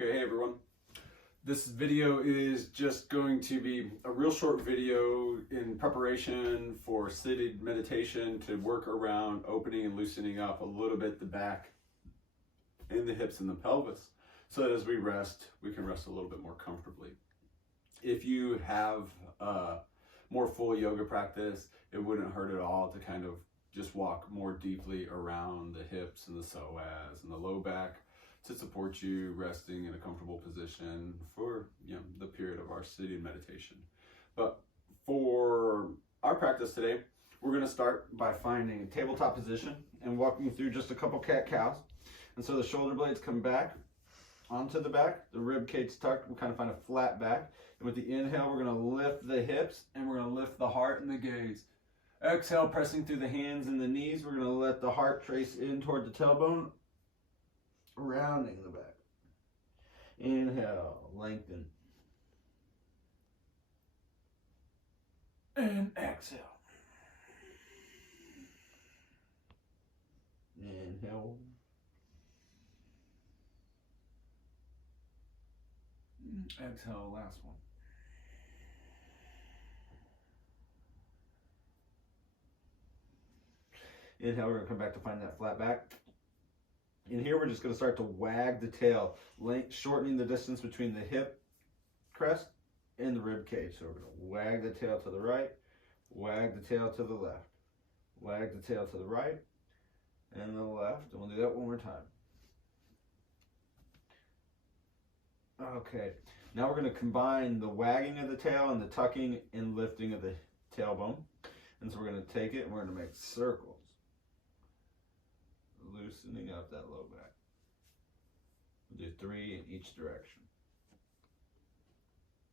Okay, hey everyone. This video is just going to be a real short video in preparation for seated meditation to work around opening and loosening up a little bit the back and the hips and the pelvis so that as we rest, we can rest a little bit more comfortably. If you have a more full yoga practice, it wouldn't hurt at all to kind of just walk more deeply around the hips and the psoas and the low back to support you resting in a comfortable position for the period of our sitting meditation. But for our practice today, we're going to start by finding a tabletop position and walking through just a couple cat-cows. And so the shoulder blades come back onto the back, the rib cage tucked, we kind of find a flat back. And with the inhale, we're going to lift the hips and we're going to lift the heart and the gaze. Exhale, pressing through the hands and the knees, we're going to let the heart trace in toward the tailbone, rounding the back. Inhale, lengthen. And exhale. Inhale. Exhale, last one. Inhale, we're going to come back to find that flat back. In here, we're just going to start to wag the tail, shortening the distance between the hip crest and the rib cage. So we're going to wag the tail to the right, wag the tail to the left, wag the tail to the right and the left. And we'll do that one more time. Okay, now we're going to combine the wagging of the tail and the tucking and lifting of the tailbone. And so we're going to take it and we're going to make circles, loosening up that low back. We'll do 3 in each direction.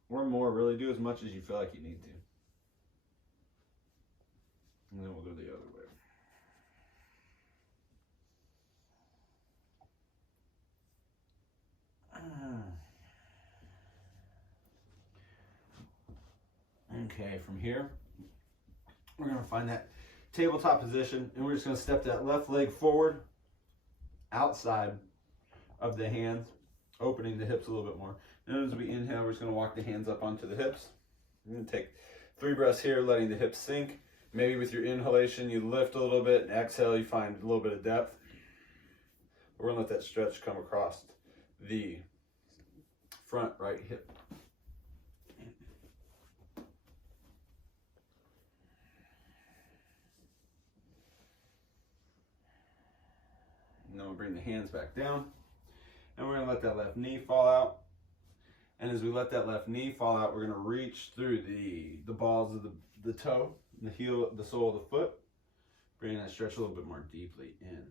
Or more, really do as much as you feel like you need to. And then we'll go the other way. Okay, from here, we're going to find that tabletop position and we're just going to step that left leg forward outside of the hands, opening the hips a little bit more. And as we inhale, we're just going to walk the hands up onto the hips. We're going to take 3 breaths here, letting the hips sink. Maybe with your inhalation, you lift a little bit, and exhale, you find a little bit of depth. We're going to let that stretch come across the front right hip. And then we'll bring the hands back down. And we're going to let that left knee fall out. And as we let that left knee fall out, we're going to reach through the balls of the toe, the heel, the sole of the foot. Bring that stretch a little bit more deeply in.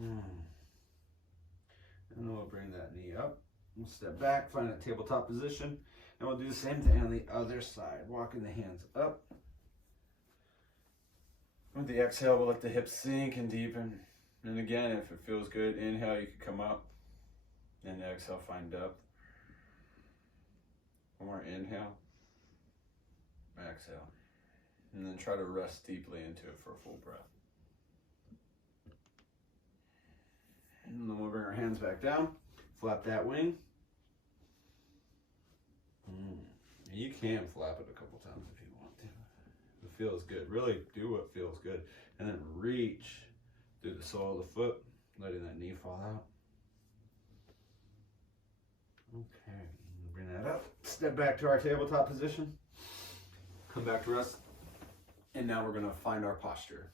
And then we'll bring that knee up. We'll step back, find that tabletop position. And we'll do the same thing on the other side, walking the hands up. With the exhale, we'll let the hips sink and deepen. And again, if it feels good, inhale, you can come up. And exhale, find depth. One more inhale. Exhale. And then try to rest deeply into it for a full breath. And then we'll bring our hands back down. Flap that wing. You can flap it a couple times if you want to. It feels good. Really do what feels good. And then reach through the sole of the foot, letting that knee fall out. Okay, bring that up. Step back to our tabletop position. Come back to rest. And now we're going to find our posture.